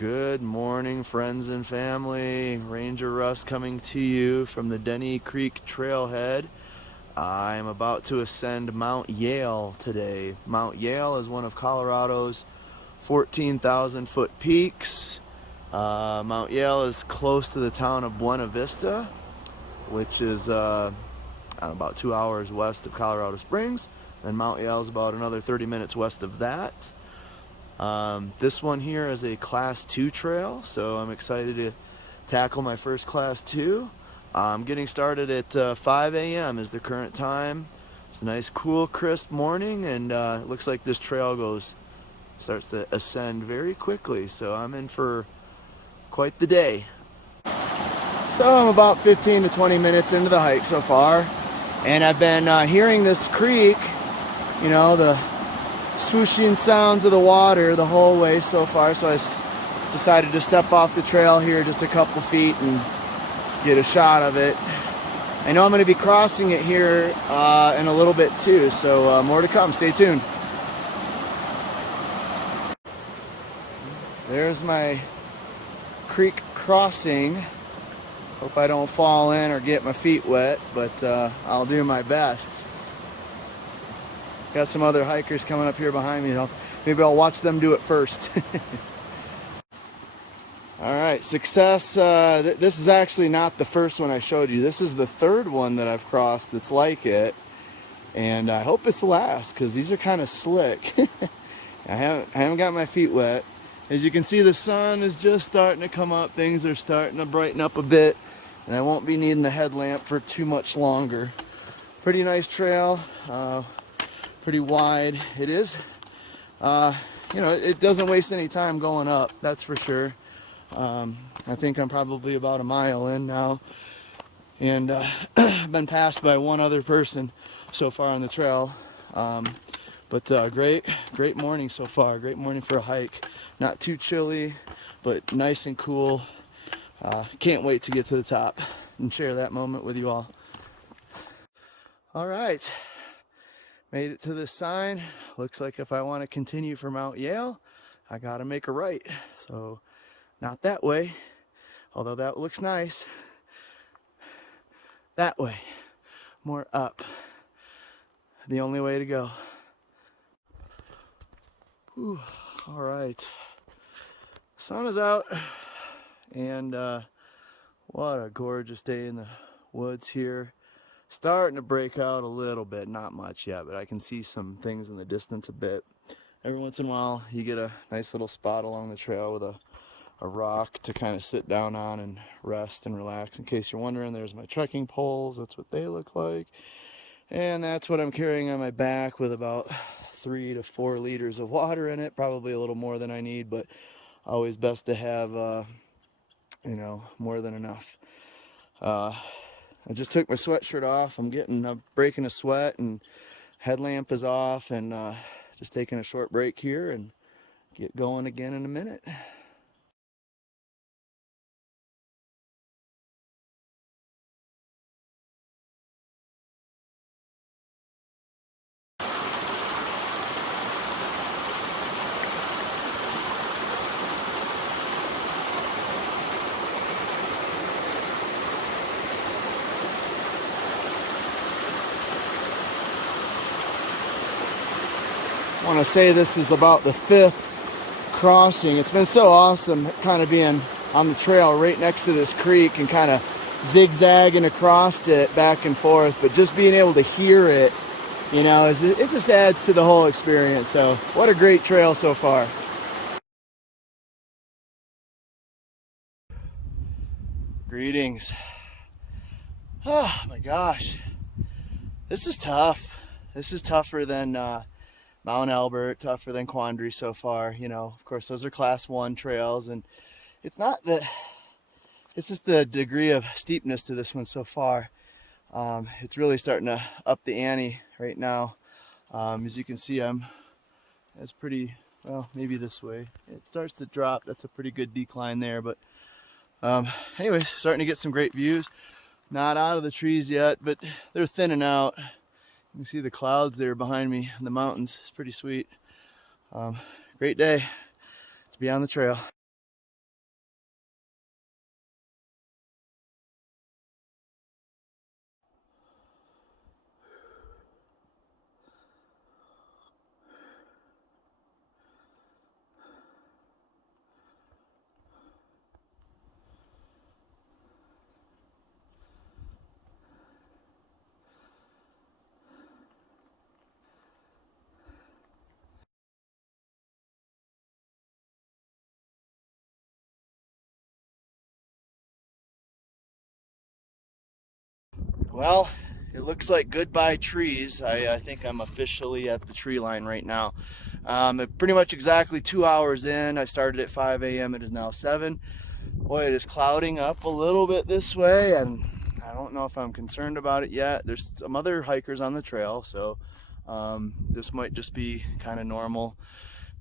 Good morning, friends and family. Ranger Russ coming to you from the Denny Creek Trailhead. I'm about to ascend Mount Yale today. Mount Yale is one of Colorado's 14,000 foot peaks. Mount Yale is close to the town of Buena Vista, which is about 2 hours west of Colorado Springs. And Mount Yale is about another 30 minutes west of that. This one here is a class 2 trail, so I'm excited to tackle my first class 2. I'm getting started at 5 a.m. is the current time. It's a nice, cool, crisp morning, and it looks like this trail starts to ascend very quickly, so I'm in for quite the day. So I'm about 15 to 20 minutes into the hike so far, and I've been hearing this creek, you know, the swooshing sounds of the water the whole way so far, so I decided to step off the trail here just a couple feet and get a shot of it. I know I'm going to be crossing it here in a little bit too, so more to come. Stay tuned. There's my creek crossing. Hope I don't fall in or get my feet wet, but I'll do my best. Got some other hikers coming up here behind me, though. Maybe I'll watch them do it first. All right, success. This is actually not the first one I showed you. This is the third one that I've crossed that's like it. And I hope it's the last, because these are kind of slick. I haven't got my feet wet. As you can see, the sun is just starting to come up. Things are starting to brighten up a bit. And I won't be needing the headlamp for too much longer. Pretty nice trail. Pretty wide it is. You know, it doesn't waste any time going up, that's for sure. I think I'm probably about a mile in now, and been passed by one other person so far on the trail. But great morning so far. Great morning for a hike. Not too chilly, but nice and cool. Can't wait to get to the top and share that moment with you all. All right. Made it to this sign. Looks like if I want to continue for Mount Yale, I gotta make a right. So not that way, although that looks nice. That way, more up. The only way to go. Whew. All right, sun is out, and what a gorgeous day in the woods here. Starting to break out a little bit, not much yet, but I can see some things in the distance a bit. Every once in a while you get a nice little spot along the trail with a rock to kind of sit down on and rest and relax. In case you're wondering, there's my trekking poles. That's what they look like, and that's what I'm carrying on my back, with about 3 to 4 liters of water in it. Probably a little more than I need, but always best to have you know, more than enough. I just took my sweatshirt off. I'm breaking a sweat, and headlamp is off, and just taking a short break here and get going again in a minute. I want to say this is about the 5th crossing. It's been so awesome kind of being on the trail right next to this creek and kind of zigzagging across it back and forth, but just being able to hear it, you know, it just adds to the whole experience. So what a great trail so far. Greetings. Oh my gosh, this is tough. This is tougher than Mount Albert, tougher than Quandary so far. You know, of course, those are class 1 trails, and it's just the degree of steepness to this one so far. It's really starting to up the ante right now. As you can see, it's pretty, well, maybe this way. It starts to drop. That's a pretty good decline there, but anyways, starting to get some great views. Not out of the trees yet, but they're thinning out. You can see the clouds there behind me in the mountains. It's pretty sweet. Great day to be on the trail. Well, it looks like goodbye trees. I think I'm officially at the tree line right now. Pretty much exactly 2 hours in. I started at 5 a.m. It is now 7. Boy, it is clouding up a little bit this way, and I don't know if I'm concerned about it yet. There's some other hikers on the trail, so this might just be kind of normal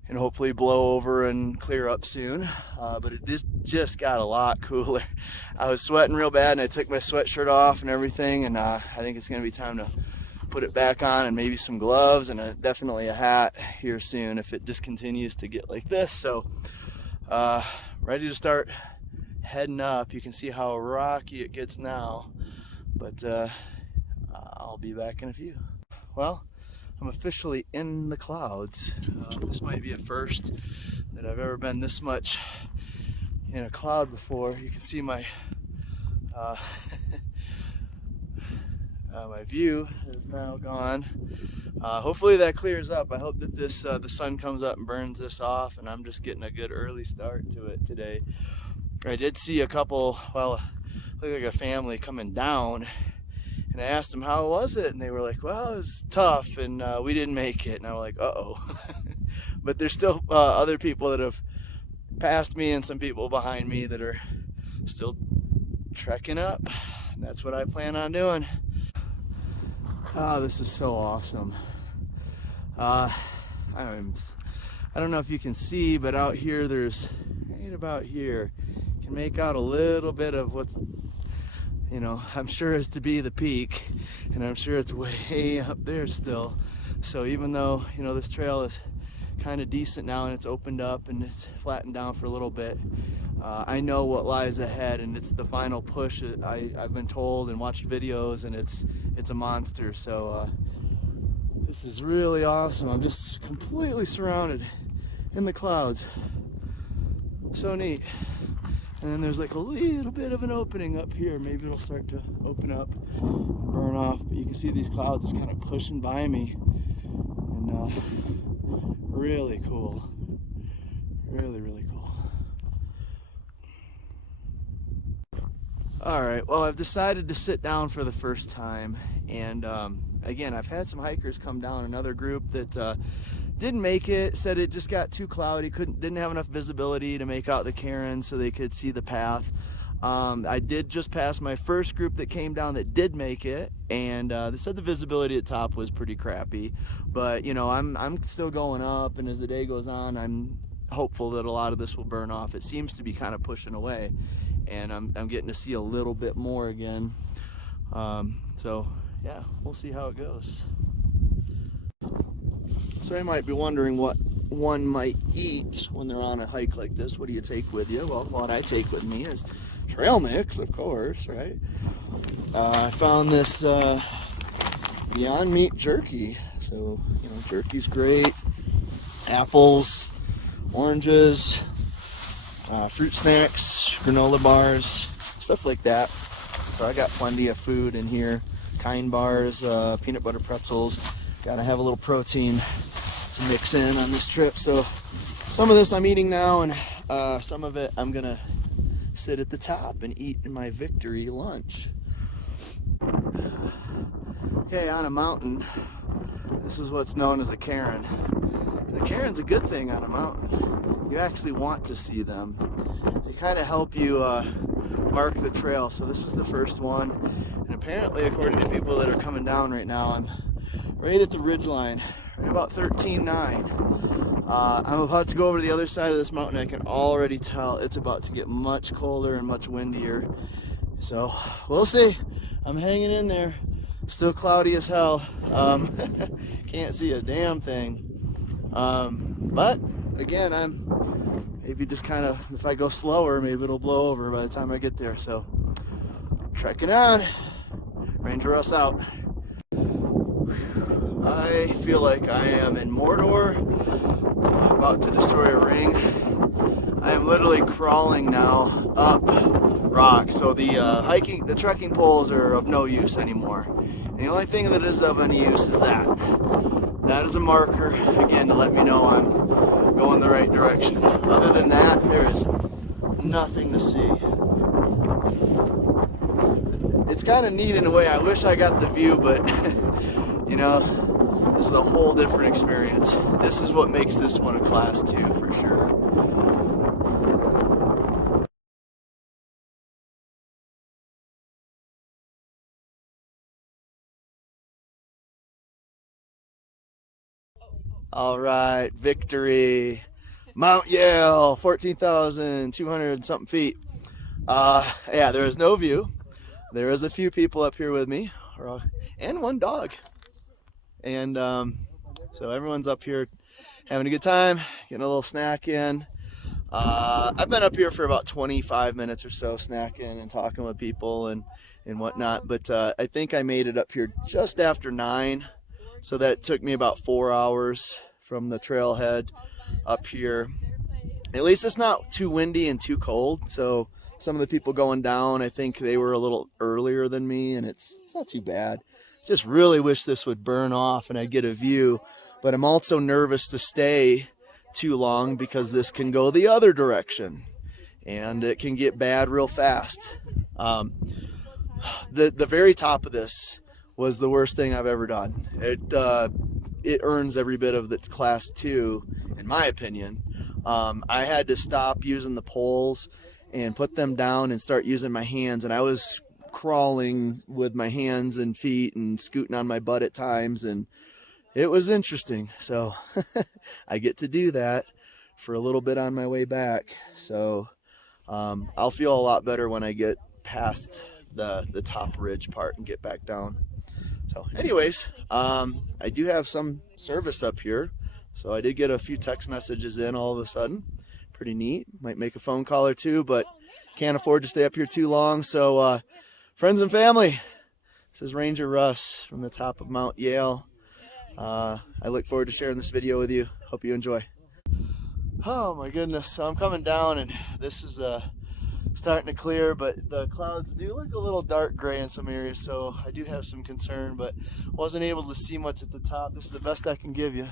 and hopefully blow over and clear up soon. But it just got a lot cooler. I was sweating real bad and I took my sweatshirt off and everything, and I think it's gonna be time to put it back on, and maybe some gloves and definitely a hat here soon if it just continues to get like this. So ready to start heading up. You can see how rocky it gets now, but I'll be back in a few. Well, I'm officially in the clouds. This might be a first that I've ever been this much in a cloud before. You can see my my view is now gone. Hopefully that clears up. I hope that this the sun comes up and burns this off, and I'm just getting a good early start to it today. I did see a couple, well, looked like a family coming down, and I asked them how was it, and they were like, well, it was tough, and we didn't make it. And I was like, uh-oh. But there's still other people that have passed me and some people behind me that are still trekking up, and that's what I plan on doing. Oh, this is so awesome. I don't know if you can see, but out here there's, right about here, you can make out a little bit of what's, you know, I'm sure is to be the peak, and I'm sure it's way up there still. So even though, you know, this trail is kind of decent now and it's opened up and it's flattened down for a little bit, I know what lies ahead, and it's the final push. I've been told and watched videos, and it's a monster. So this is really awesome. I'm just completely surrounded in the clouds. So neat. And then there's like a little bit of an opening up here. Maybe it'll start to open up, burn off. But you can see these clouds just kind of pushing by me. And really cool. Really, really cool. All right, well, I've decided to sit down for the first time. And again, I've had some hikers come down, another group that didn't make it, said it just got too cloudy, didn't have enough visibility to make out the cairn so they could see the path. I did just pass my first group that came down that did make it, and they said the visibility at top was pretty crappy. But you know, I'm still going up, and as the day goes on, I'm hopeful that a lot of this will burn off. It seems to be kind of pushing away, and I'm getting to see a little bit more again. So yeah, we'll see how it goes. So you might be wondering what one might eat when they're on a hike like this. What do you take with you? Well, what I take with me is trail mix, of course, right? I found this Beyond Meat jerky. So, you know, jerky's great. Apples, oranges, fruit snacks, granola bars, stuff like that. So I got plenty of food in here. Kind bars, peanut butter pretzels. Gotta have a little protein to mix in on this trip. So some of this I'm eating now, and some of it I'm gonna sit at the top and eat in my victory lunch. Okay, on a mountain, this is what's known as a cairn. And a cairn's a good thing on a mountain. You actually want to see them. They kind of help you mark the trail. So this is the first one, and apparently, according to people that are coming down right now, I'm right at the ridge line, right about 13.9. I'm about to go over to the other side of this mountain. I can already tell it's about to get much colder and much windier. So we'll see. I'm hanging in there. Still cloudy as hell. Can't see a damn thing. But again, I'm maybe just kind of, if I go slower, maybe it'll blow over by the time I get there. So trekking on. Ranger Russ out. I feel like I am in Mordor, about to destroy a ring. I am literally crawling now up rock. So the trekking poles are of no use anymore. And the only thing that is of any use is that. That is a marker, again, to let me know I'm going the right direction. Other than that, there is nothing to see. It's kind of neat in a way. I wish I got the view, but you know, this is a whole different experience. This is what makes this one a class 2 for sure. All right, victory. Mount Yale, 14,200 something feet. Yeah, there is no view. There is a few people up here with me, and one dog. And so everyone's up here having a good time, getting a little snack in. I've been up here for about 25 minutes or so, snacking and talking with people and whatnot. But I think I made it up here just after 9. So that took me about 4 hours from the trailhead up here. At least it's not too windy and too cold. So some of the people going down, I think they were a little earlier than me, and it's not too bad. Just really wish this would burn off and I'd get a view. But I'm also nervous to stay too long because this can go the other direction and it can get bad real fast. The very top of this was the worst thing I've ever done. It earns every bit of its class 2, in my opinion. I had to stop using the poles and put them down and start using my hands, and I was crawling with my hands and feet and scooting on my butt at times, and it was interesting. So I get to do that for a little bit on my way back. So I'll feel a lot better when I get past the top ridge part and get back down. So anyways, I do have some service up here. So I did get a few text messages in all of a sudden. Pretty neat. Might make a phone call or two, but can't afford to stay up here too long. So friends and family, this is Ranger Russ from the top of Mount Yale. I look forward to sharing this video with you. Hope you enjoy. Oh my goodness, so I'm coming down and this is starting to clear, but the clouds do look a little dark gray in some areas, so I do have some concern, but wasn't able to see much at the top. This is the best I can give you.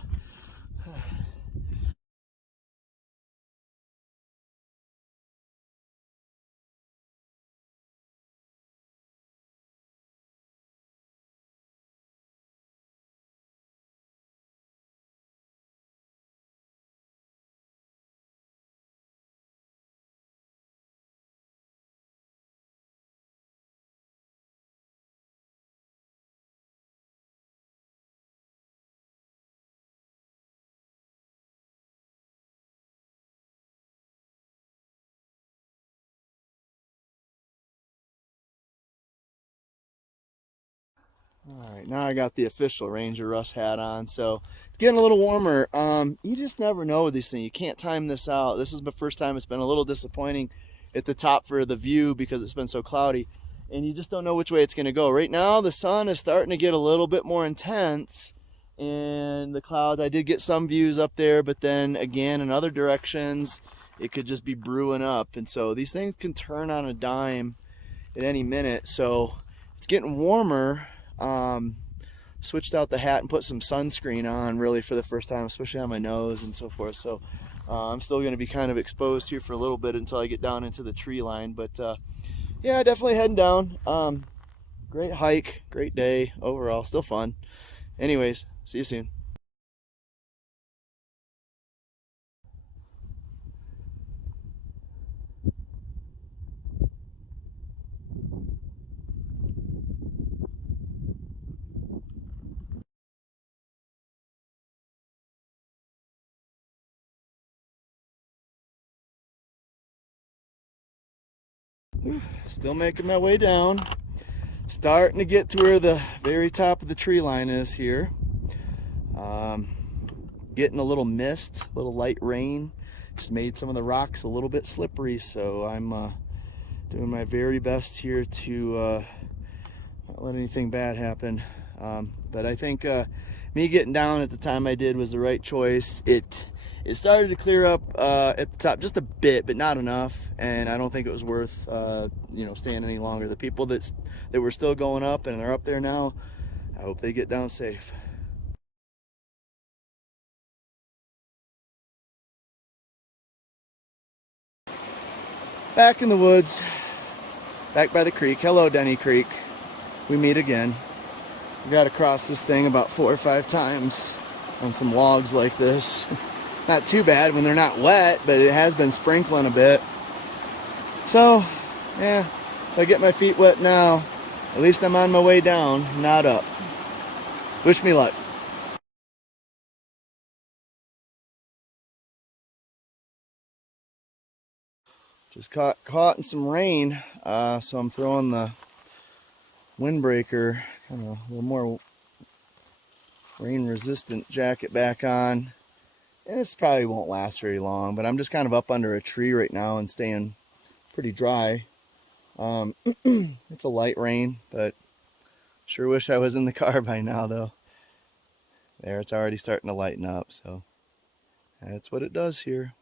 All right, now I got the official Ranger Russ hat on, so it's getting a little warmer. You just never know with these things. You can't time this out. This is the first time it's been a little disappointing at the top for the view because it's been so cloudy, and you just don't know which way it's going to go. Right now, the sun is starting to get a little bit more intense, and the clouds, I did get some views up there, but then again, in other directions, it could just be brewing up, and so these things can turn on a dime at any minute. So it's getting warmer. Switched out the hat and put some sunscreen on really for the first time, especially on my nose and so forth. So I'm still going to be kind of exposed here for a little bit until I get down into the tree line. But yeah, definitely heading down. Great hike, great day overall, still fun. Anyways, see you soon. Still making my way down. Starting to get to where the very top of the tree line is here. Getting a little mist, a little light rain. Just made some of the rocks a little bit slippery, so I'm doing my very best here to not let anything bad happen. But I think me getting down at the time I did was the right choice. It started to clear up at the top just a bit, but not enough, and I don't think it was worth staying any longer. The people that were still going up and are up there now, I hope they get down safe. Back in the woods, back by the creek. Hello, Denny Creek. we meet again. We got to cross this thing about 4 or 5 times on some logs like this. Not too bad when they're not wet, but it has been sprinkling a bit. So, yeah, if I get my feet wet now, at least I'm on my way down, not up. Wish me luck. Just caught in some rain, so I'm throwing the windbreaker, kind of a little more rain-resistant jacket back on. And this probably won't last very long, but I'm just kind of up under a tree right now and staying pretty dry. It's a light rain, but sure wish I was in the car by now, though. There, it's already starting to lighten up, so that's what it does here.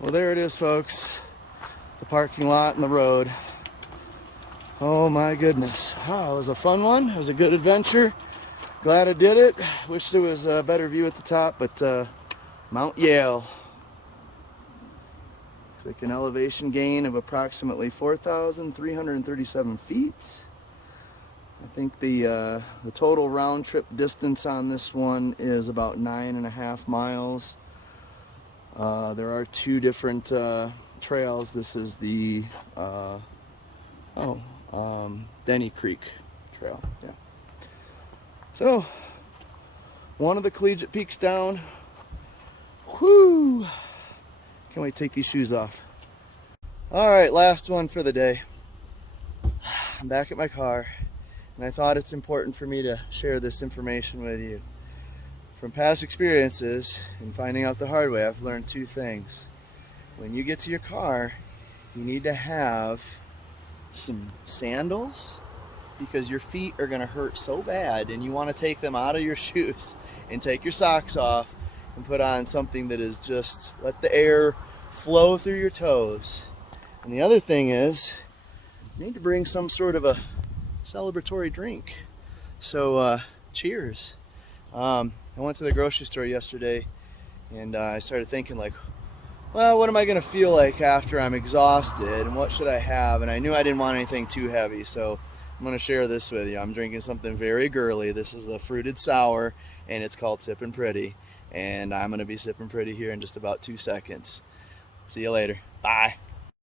Well, there it is, folks. The parking lot and the road. Oh my goodness. Wow, it was a fun one. It was a good adventure. Glad I did it. Wish there was a better view at the top, but Mount Yale. It's like an elevation gain of approximately 4,337 feet. I think the total round trip distance on this one is about 9.5 miles. There are 2 different trails. This is the Denny Creek Trail. Yeah. So, one of the collegiate peaks down. Whoo! Can't wait to take these shoes off. All right, last one for the day. I'm back at my car, and I thought it's important for me to share this information with you. From past experiences and finding out the hard way, I've learned 2 things. When you get to your car, you need to have some sandals, because your feet are going to hurt so bad, and you want to take them out of your shoes and take your socks off and put on something that is just let the air flow through your toes. And the other thing is, you need to bring some sort of a celebratory drink. So cheers. I went to the grocery store yesterday, and I started thinking, like, well, what am I going to feel like after I'm exhausted, and what should I have? And I knew I didn't want anything too heavy, so I'm going to share this with you. I'm drinking something very girly. This is a fruited sour, and it's called Sippin' Pretty. And I'm going to be sipping pretty here in just about 2 seconds. See you later. Bye.